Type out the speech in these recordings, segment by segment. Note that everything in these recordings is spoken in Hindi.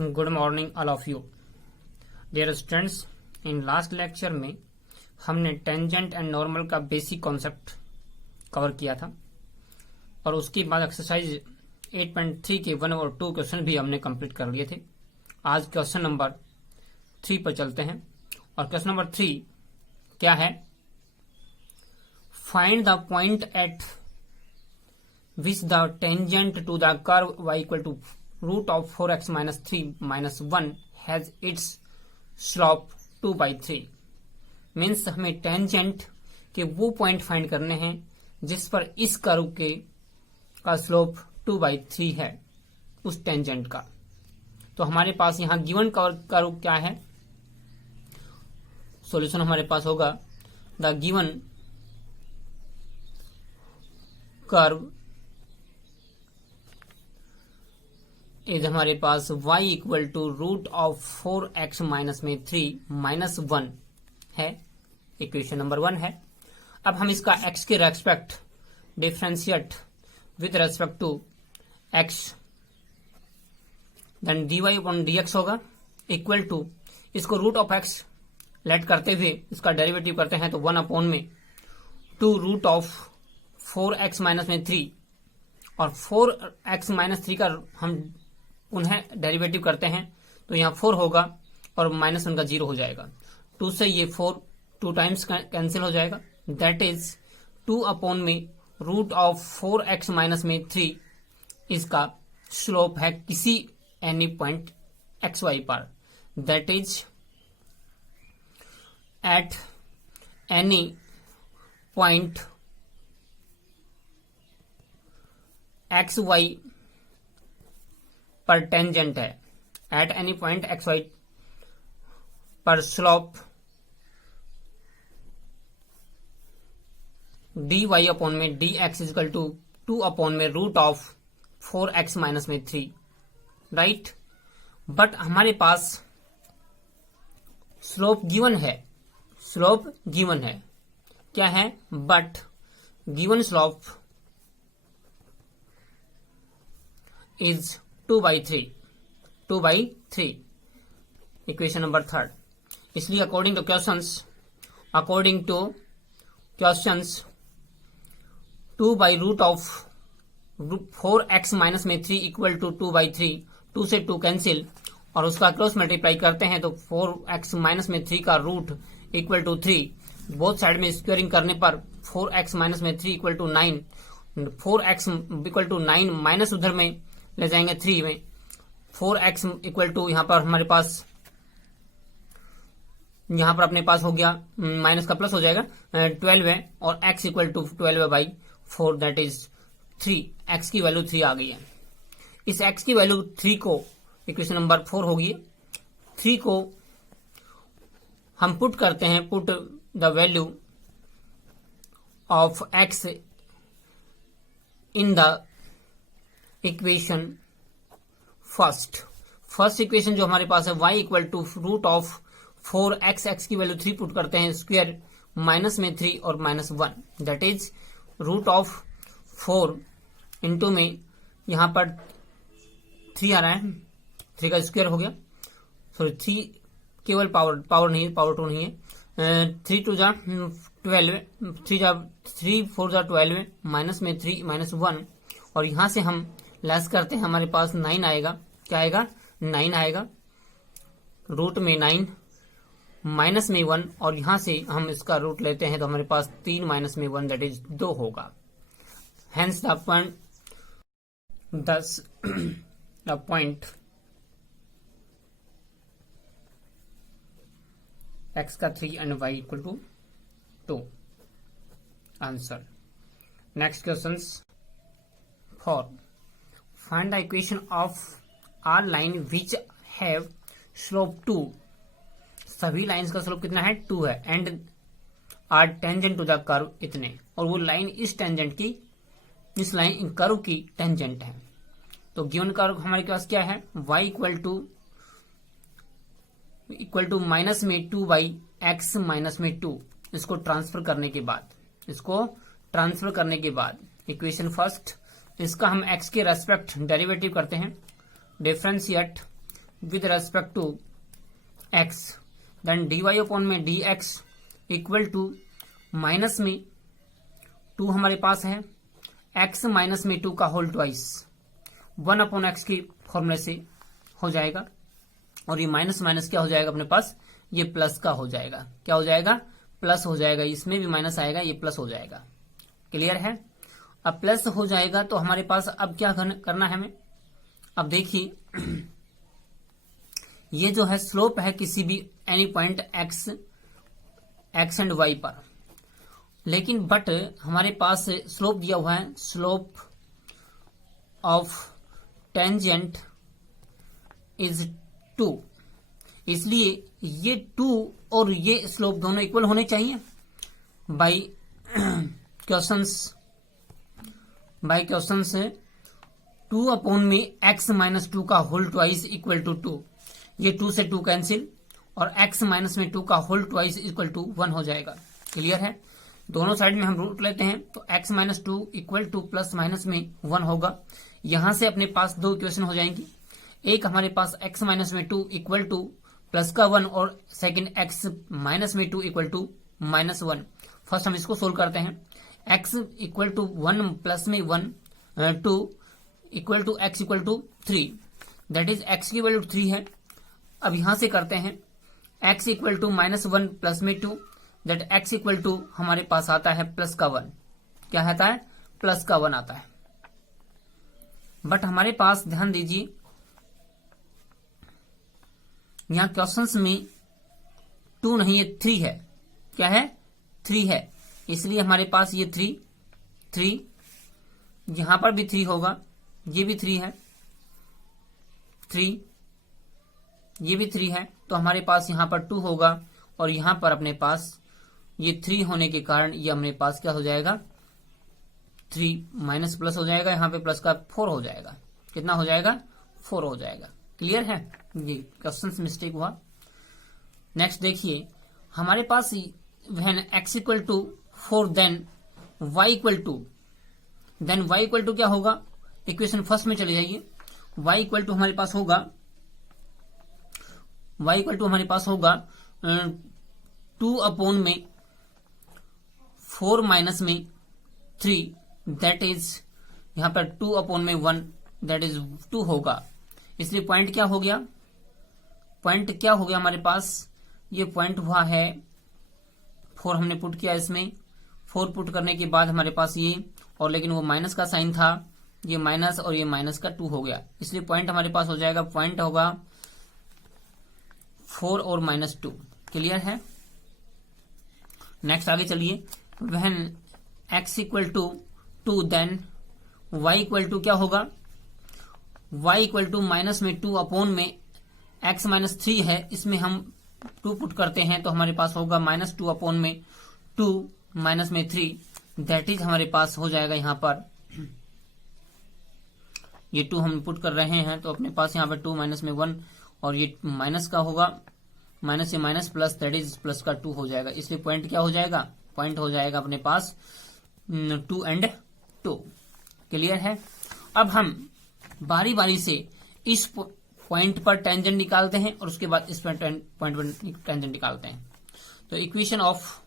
Good morning all of you dear students. इन लास्ट लेक्चर में हमने टेंजेंट एंड नॉर्मल का बेसिक कॉन्सेप्ट कवर किया था और उसके बाद एक्सरसाइज 8.3 के 1 और 2 क्वेश्चन भी हमने कंप्लीट कर लिए थे। आज क्वेश्चन नंबर 3 पर चलते हैं और क्वेश्चन नंबर 3 क्या है? Find the point at which the tangent to the curve y equal to root of 4x minus 3 minus 1 has its slope 2/3। Means हमें टेंजेंट के वो पॉइंट फाइंड करने हैं जिस पर इस कर्व के का स्लोप 2/3 है, उस टेंजेंट का। तो हमारे पास यहां गिवन कर्व क्या है? सॉल्यूशन हमारे पास होगा द गिवन कर्व इज हमारे पास y equal to root of 4x minus में 3 माइनस 1 है। इक्वेशन नंबर 1 है। अब हम इसका x के respect differentiate with respect to x, then dy upon dx होगा इक्वल टू, इसको रूट ऑफ x लेट करते हुए इसका डेरिवेटिव करते हैं तो 1 अपॉन में 2 रूट ऑफ 4x माइनस में 3 और 4x माइनस 3 का हम उन्हें डेरिवेटिव करते हैं तो यहाँ 4 होगा और माइनस 1 का 0 हो जाएगा। 2 से ये 4 2 टाइम्स कैंसिल हो जाएगा। दैट इज 2 अपॉन में रूट ऑफ 4x माइनस में 3 इसका स्लोप है किसी एनी पॉइंट xy पर। That is at any point xy पर टेंजेंट है। एट एनी पॉइंट xy पर स्लोप dy अपॉन में dx इजकल टू 2 अपॉन में रूट ऑफ 4x माइनस में 3, राइट। बट हमारे पास स्लोप गिवन है। स्लोप गिवन है क्या है? But given slope is 2/3 equation number 3। इसलिए according to questions 2 by root of 4x minus में 3 इक्वल टू 2/3, 2 से 2 कैंसिल और उसका क्रॉस मल्टीप्लाई करते हैं तो 4x माइनस में 3 का root equal to 3। Both side में स्क्वेयरिंग करने पर 4x माइनस में 3 equal to 9, 4x equal to 9 minus उधर में ले जाएंगे 3 में, 4x इक्वल टू यहाँ पर हमारे पास, यहाँ पर अपने पास हो गया माइनस का प्लस हो जाएगा 12 है और x equal to 12/4 that is 3। x की वैल्यू 3 आ गई है। इस x की वैल्यू 3 को इक्वेशन नंबर 4 होगी। 3 को हम पुट करते हैं, put the value of x in the equation first equation जो हमारे पास है y equal to root of 4x, x की वैल्यू 3 पुट करते हैं स्क्वायर माइनस में 3 और minus 1 that is root of 4 into में यहां पर 3 आ रहा है, 3 का स्क्वायर हो गया। सॉरी 3 केवल पावर नहीं है, पावर 2 नहीं है। 3 2 जा 12, 3 4 जा 12 माइनस में 3 माइनस 1 और यहां से हम लेस करते हैं, हमारे पास 9 आएगा। क्या आएगा? 9 आएगा। रूट में 9 माइनस में 1 और यहां से हम इसका रूट लेते हैं तो हमारे पास 3 माइनस में 1 दैट इज 2 होगा। हेंस द पॉइंट x का 3 and y equal to 2। Answer. Next question 4, find the equation of are line which have slope 2। सभी लाइंस का स्लोप कितना है? 2 है and are tangent to the curve इतने, और वो लाइन इस टेंजेंट की, इस लाइन कर्व की टेंजेंट है। तो गिवन कर्व हमारे पास क्या है? y इक्वल टू माइनस में 2/x माइनस में 2। इसको ट्रांसफर करने के बाद इक्वेशन फर्स्ट, इसका हम x के रेस्पेक्ट डेरिवेटिव करते हैं, differentiate with respect to x, then dy upon में dx इक्वल टू माइनस में 2 हमारे पास है, x माइनस में 2 का होल ट्वाइस 1 अपॉन एक्स की फॉर्मूले से हो जाएगा, और ये माइनस माइनस क्या हो जाएगा अपने पास, ये प्लस का हो जाएगा। क्या हो जाएगा, प्लस हो जाएगा, इसमें भी माइनस आएगा, ये प्लस हो जाएगा। क्लियर है। अब प्लस हो जाएगा तो हमारे पास अब क्या करना है हमें, अब देखिए ये जो है स्लोप है किसी भी any point x and y पर, लेकिन बट हमारे पास स्लोप दिया हुआ है, स्लोप ऑफ टेंजेंट इज 2, इसलिए ये 2 और ये स्लोप दोनों इक्वल होने चाहिए। बाय क्वेश्चंस 2 अपॉन में x माइनस 2 का होल ट्वाइस इक्वल टू 2, ये 2 से 2 कैंसिल, और x माइनस में 2 का होल ट्वाइस इक्वल टू 1 हो जाएगा। क्लियर है। दोनों साइड में हम रूट लेते हैं तो x minus 2 equal two plus minus में 1 होगा। यहां से अपने पास 2 इक्वेशन हो जाएंगी, एक हमारे पास x माइनस में 2 इक्वल टू प्लस का 1, और सेकेंड x माइनस में 2 इक्वल टू माइनस 1। फर्स्ट हम इसको सोल्व करते हैं। x इक्वल टू 1 प्लस में 1 2 equal to x equal to 3, that is x की वैल्यू 3 है। अब यहां से करते हैं x equal to minus 1 plus में 2, दैट x इक्वल टू हमारे पास आता है प्लस का 1। क्या आता है, प्लस का 1 आता है। बट हमारे पास ध्यान दीजिए यहां क्वेश्चंस में 2 नहीं है, 3 है। क्या है, 3 है, इसलिए हमारे पास ये 3, यहां पर भी 3 होगा, ये भी 3 है, 3, ये भी 3 है, तो हमारे पास यहां पर 2 होगा, और यहां पर अपने पास ये 3 होने के कारण ये अपने पास क्या हो जाएगा, 3 माइनस प्लस हो जाएगा, यहां पे प्लस का 4 हो जाएगा। कितना हो जाएगा, 4 हो जाएगा। क्लियर है, ये क्वेश्चन मिस्टेक हुआ। नेक्स्ट देखिए हमारे पास when x equal to 4 then y equal to, then y equal to क्या होगा, इक्वेशन फर्स्ट में चले जाइए। y इक्वल टू हमारे पास होगा, y इक्वल टू हमारे पास होगा 2 अपॉन में 4 माइनस में 3, दैट इज यहां पर 2 अपॉन में 1, दैट इज 2 होगा। इसलिए पॉइंट क्या हो गया, पॉइंट क्या हो गया हमारे पास, ये पॉइंट हुआ है 4 हमने पुट किया, इसमें 4 पुट करने के बाद हमारे पास ये, और लेकिन वो माइनस का साइन था, ये माइनस और ये माइनस का 2 हो गया, इसलिए पॉइंट हमारे पास हो जाएगा, पॉइंट होगा 4 और माइनस 2। क्लियर है। नेक्स्ट आगे चलिए, when x equal to 2 then y equal to क्या होगा, y इक्वल टू माइनस में 2 अपॉन में x माइनस 3 है, इसमें हम 2 पुट करते हैं तो हमारे पास होगा माइनस 2 अपॉन में 2 माइनस में 3, दैट इज हमारे पास हो जाएगा यहां पर, ये 2 हम पुट कर रहे हैं तो अपने पास यहां पर 2 माइनस में 1, और ये माइनस का होगा, माइनस से minus plus, that is plus का 2 हो जाएगा। इसलिए पॉइंट क्या हो जाएगा, पॉइंट हो जाएगा अपने पास 2 and 2। क्लियर है। अब हम बारी बारी से इस पॉइंट पर टेंजेंट निकालते हैं और उसके बाद इस पॉइंट पर टेंजेंट निकालते हैं। तो equation of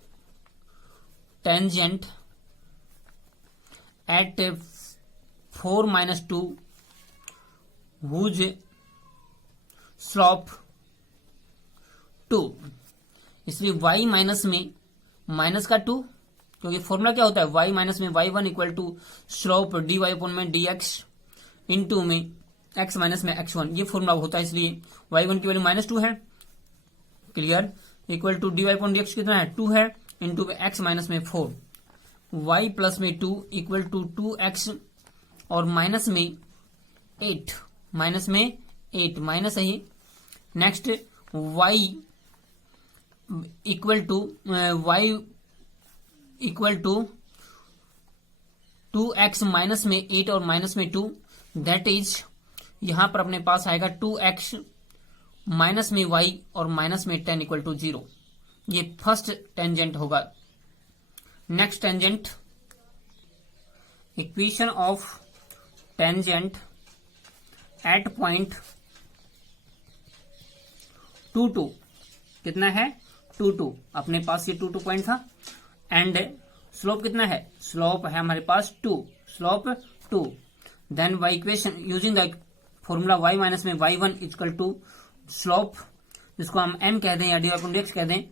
tangent at 4 minus 2 whose slope 2, इसलिए y माइनस में माइनस का 2, क्योंकि फॉर्मूला क्या होता है, y माइनस में y1 equal to slope dy upon में dx इनटू में x माइनस में x1, ये फॉर्मूला होता है, इसलिए y1 की वैल्यू माइनस 2 है। Clear. Equal to dy upon dx कितना है, 2 है, इनटू में x माइनस में 4, y प्लस में 2 इक्वल टू 2x और माइनस में 8, माइनस में 8 माइनस है। Next y equal to 2x minus में 8 और माइनस में 2, दैट इज यहां पर अपने पास आएगा 2x माइनस में y और माइनस में 10 इक्वल टू 0। ये फर्स्ट टेंजेंट होगा। Next tangent, equation of tangent at point 2 कितना है 2 अपने पास ये 2 पॉइंट था। एंड स्लोप कितना है, स्लोप है हमारे पास 2, slope 2। Then y equation using the formula y minus में y1 इक्वल टू स्लोप, जिसको हम m कह दें या dy अपॉन dx कह दें,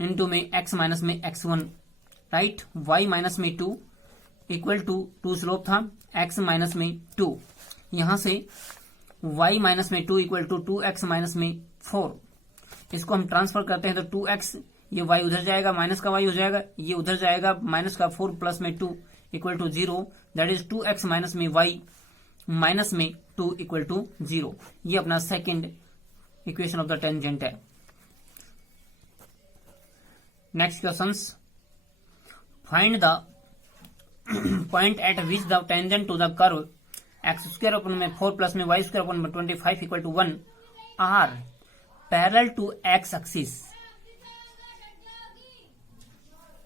इनटू में x माइनस में x1, राइट। y माइनस में 2 इक्वल टू 2 स्लोप था, x माइनस में 2, यहां से y माइनस में 2 इक्वल टू 2x माइनस में 4। इसको हम ट्रांसफर करते हैं तो 2x, ये y उधर जाएगा, माइनस का y हो जाएगा, ये उधर जाएगा, माइनस का 4 प्लस में 2 equal to 0, that is 2x minus में y माइनस में 2 इक्वल टू 0। ये अपना second equation of the tangent है। Next questions, find the point at which the tangent to the curve x square upon में 4 प्लस में वाई स्क्वायर अपन में 25 equal to 1 are parallel to x axis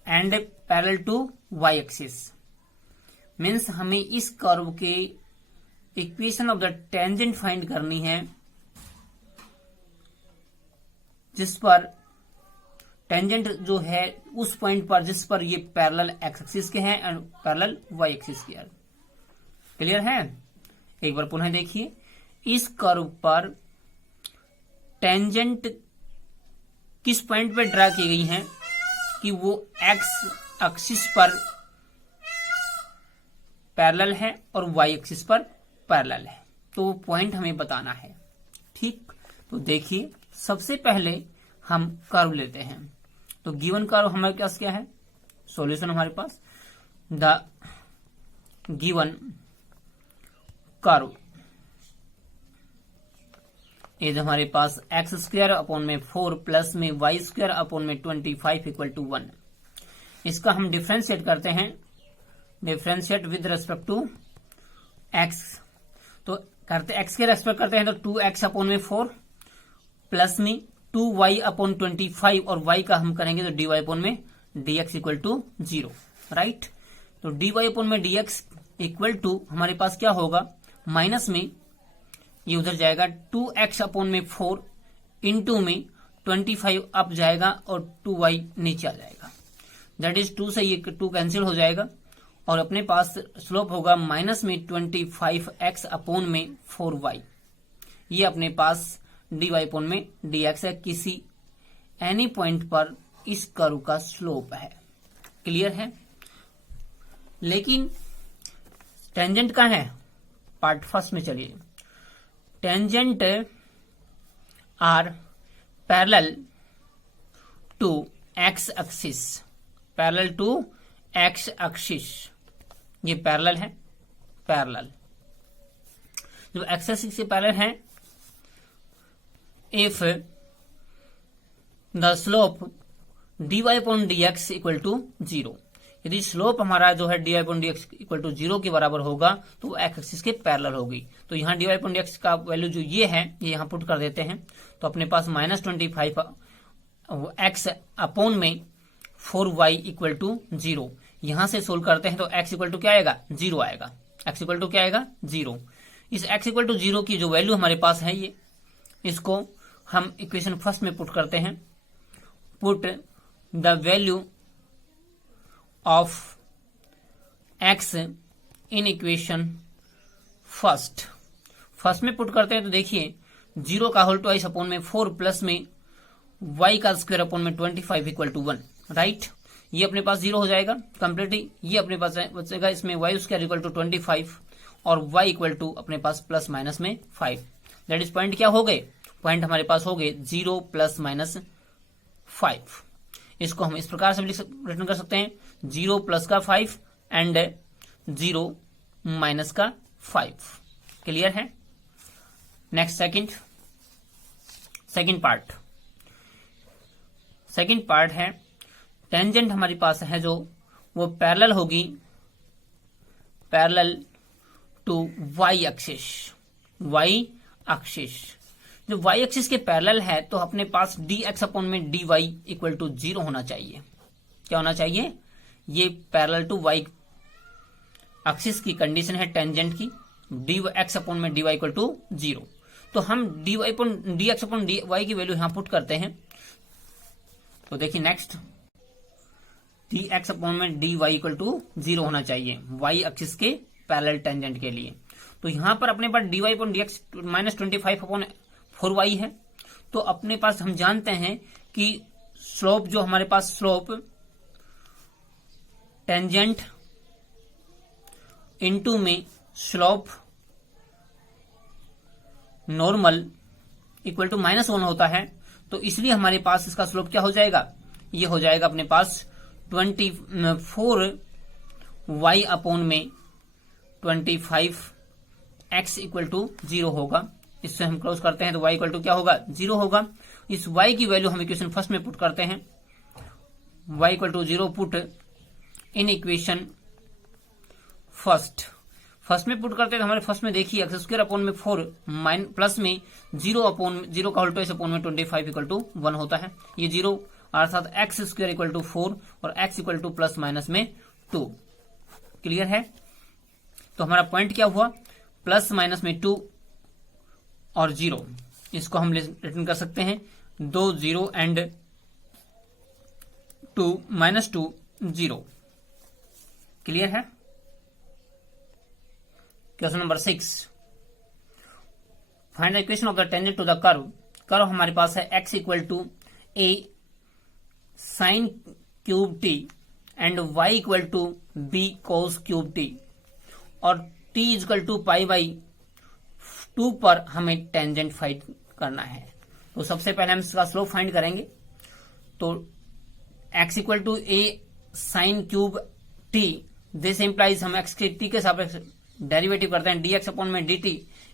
and parallel to y axis. Means हमें इस कर्व के equation of the tangent find करनी है, जिस पर टेंजेंट जो है उस पॉइंट पर जिस पर ये पैरेलल एक्स एक्सिस के हैं एंड पैरेलल वाई एक्सिस के हैं। क्लियर है? एक बार पुनः देखिए, इस कर्व पर टेंजेंट किस पॉइंट पर ड्रा की गई है कि वो एक्स एक्सिस पर पैरेलल है और वाई एक्सिस पर पैरेलल है, तो वो पॉइंट हमें बताना है। ठीक, तो देखिए सबसे पहले हम कर्व लेते हैं। तो गिवन कर्व हमारे पास क्या है, सॉल्यूशन हमारे पास द गिवन कर्व इज हमारे पास एक्स स्क्वायर अपॉन में 4 प्लस में वाई स्क्वायर अपॉन में 25 इक्वल टू 1। इसका हम डिफ्रेंशिएट करते हैं, differentiate with respect to x. तो करते एक्स के रेस्पेक्ट करते हैं तो 2x अपॉन में 4 प्लस में 2y अपॉन 25 और y का हम करेंगे तो dy अपॉन में dx इक्वल टू 0, राइट। तो dy अपॉन में dx इक्वल टू हमारे पास क्या होगा, माइनस में ये उधर जाएगा 2x अपॉन में 4 इंटू में 25 अप जाएगा और 2y नीचे आ जाएगा, दैट इज 2 से ये 2 कैंसिल हो जाएगा और अपने पास स्लोप होगा माइनस में 25x अपॉन में 4y। ये अपने पास dy अपॉन में dx है, किसी एनी पॉइंट पर इस कर्व का स्लोप है। क्लियर है? लेकिन टेंजेंट कहाँ है, पार्ट फर्स्ट में चलिए। Tangent are parallel to x axis, parallel to x axis, ये पैरेलल है, पैरेलल जो एक्स एक्सिस के पैरेलल है। If the slope dy upon dx equal to 0, यदि स्लोप हमारा जो है dy upon dx equal to 0 के बराबर होगा तो वो एक्स एक्सिस के पैरेलल होगी। तो यहाँ dy अपॉन dx का वैल्यू जो ये है ये यहाँ पुट कर देते हैं, तो अपने पास -25 x अपॉन में 4y इक्वल टू 0। यहां से सोल्व करते हैं तो x इक्वल टू क्या आएगा, 0 आएगा। x इक्वल टू क्या आएगा, 0। इस x इक्वल टू 0 की जो वैल्यू हमारे पास है ये, इसको हम इक्वेशन फर्स्ट में पुट करते हैं। Put the value of x in equation first में पुट करते हैं तो देखिए 0 का होल ट्वाइस अपॉन में 4 प्लस में y का स्क्वायर अपॉन में 25 इक्वल टू 1, राइट। ये अपने पास 0 हो जाएगा कंप्लीटली। ये अपने पास बचेगा इसमें y स्क्वायर इक्वल टू 25 और y इक्वल टू अपने पास प्लस माइनस में 5, दैट इज पॉइंट क्या हो गए, पॉइंट हमारे पास हो गए 0 प्लस माइनस 5। इसको हम इस प्रकार से रिटर्न कर सकते हैं, 0 प्लस का 5 एंड 0 माइनस का 5। क्लियर है? नेक्स्ट सेकंड पार्ट है टेंजेंट हमारे पास है जो वो पैरेलल होगी, पैरेलल टू वाई एक्सिस। जो वाई एक्सिस के पैरेलल है तो अपने पास dx अपॉन में dy इक्वल टू 0 होना चाहिए। क्या होना चाहिए, ये पैरेलल टू वाई एक्सिस की कंडीशन है टेंजेंट की, dx अपॉन में dy इक्वल टू 0। तो हम dx अपॉन dy की वैल्यू यहां पुट करते हैं। तो देखिए नेक्स्ट, dx अपॉन में dy इक्वल टू 0 होना चाहिए y एक्सिस के पैरेलल टेंजेंट के लिए। तो यहां पर अपने पास dy upon dx minus 25 upon 4y है। तो अपने पास हम जानते हैं कि स्लोप, जो हमारे पास स्लोप टेंजेंट इनटू में स्लोप नॉर्मल इक्वल टू -1 होता है। तो इसलिए हमारे पास इसका स्लोप क्या हो जाएगा, ये हो जाएगा अपने पास 24y अपॉन में 25x इक्वल टू 0 होगा। इससे हम क्लोज करते हैं तो y इक्वल टू क्या होगा, 0 होगा। इस y की वैल्यू हम इक्वेशन फर्स्ट में पुट करते हैं, y equal to 0 put in equation first में पुट करते हैं। तो हमारे फर्स्ट में देखिए एक्स स्क्वायर अपॉन में 4 प्लस में 0 अपॉन 0 का होल टू अपॉन में 25 इक्वल टू 1 होता है। ये 0 अर्थात एक्स स्क्वायर इक्वल टू 4 और x equal two plus minus में 2। क्लियर है। तो हमारा पॉइंट क्या हुआ, प्लस माइनस में 2 और 0। इसको हम रिटर्न कर सकते हैं 2 0 एंड 2 -2 0। क्लियर है। Question number 6, find the equation of the tangent to the curve हमारे पास है x equal to a sine cube t and y equal to b cos cube t और t equal to pi by 2 पर हमें टेंजेंट फाइंड करना है। तो सबसे पहले हम इसका स्लोप फाइंड करेंगे। तो x equal to a sine cube t, this implies हम x के t के सापेक्ष डेरिवेटिव करते हैं, dx अपॉन में dt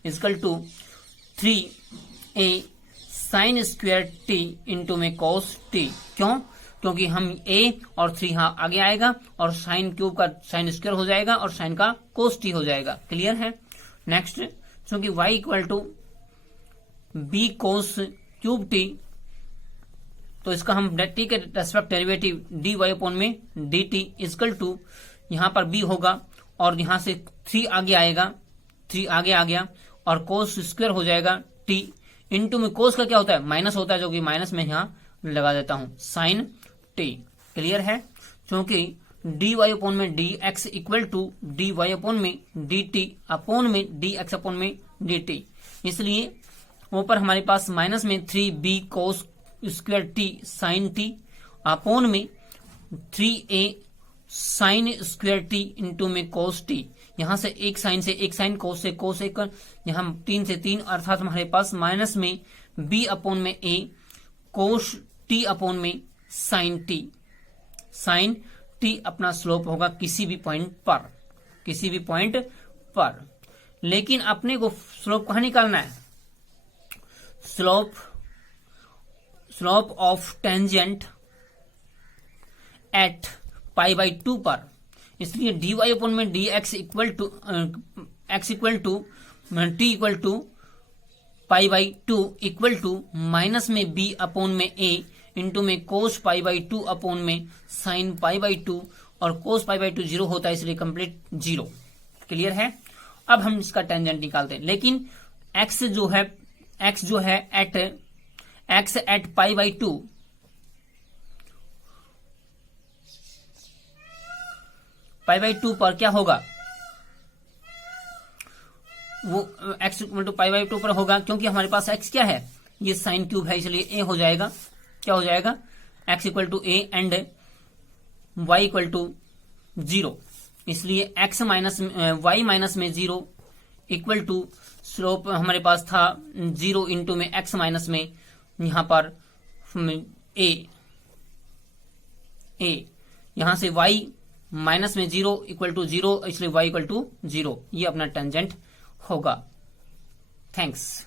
equal to 3a sine square t into में कोस t। क्यों, क्योंकि हम a और 3 यहां आगे आएगा और साइन क्यूब का साइन स्क्वायर हो जाएगा और साइन का कोस t हो जाएगा। क्लियर है। नेक्स्ट, क्योंकि y equal to b cos cube t, तो इसका हम t के रेस्पेक्ट डेरिवेटिव dy अपॉन में dt इक्वल टू यहां पर b होगा और यहां से 3 आगे आएगा, 3 आगे आ गया और कोस स्क्वायर हो जाएगा t इंटू में कोस का क्या होता है, माइनस होता है, जो कि माइनस में यहां लगा देता हूं साइन t। क्लियर है। क्योंकि dy अपॉन में dx equal to dy upon में dt अपॉन में dx अपॉन में dt, इसलिए ऊपर हमारे पास माइनस में 3b cos square t sine t upon में 3a sine square t into में कोस t। यहां से एक साइन से एक साइन, कोस से कोस एक, यहां 3 से 3 अर्थात हमारे पास माइनस में b अपॉन में a कोस t अपॉन में साइन t। साइन t अपना स्लोप होगा किसी भी पॉइंट पर, लेकिन अपने को स्लोप कहां निकालना है, slope of tangent at pi by 2 पर। इसलिए dy अपॉन में dx equal to x equal to t equal to pi by 2 equal to minus में b अपॉन में a इंटू में कोस पाई बाई 2 अपॉन में साइन पाई बाई 2 और कोस पाई बाई 2 0 होता है, इसलिए कंप्लीट 0। क्लियर है। अब हम इसका टेंजेंट निकालते हैं, लेकिन x जो है at pi by 2, pi by 2 पर क्या होगा, वो x equal to pi by 2 पर होगा, क्योंकि हमारे पास x क्या है, ये साइन क्यूब है, इसलिए a हो जाएगा। क्या हो जाएगा, x equal to a and y equal to 0, इसलिए x माइनस y माइनस में 0 इक्वल टू स्लोप हमारे पास था 0 इंटू में x माइनस में यहां पर a यहां से y माइनस में 0 इक्वल टू 0, इसलिए y इक्वल टू 0। ये अपना टेंजेंट होगा। थैंक्स।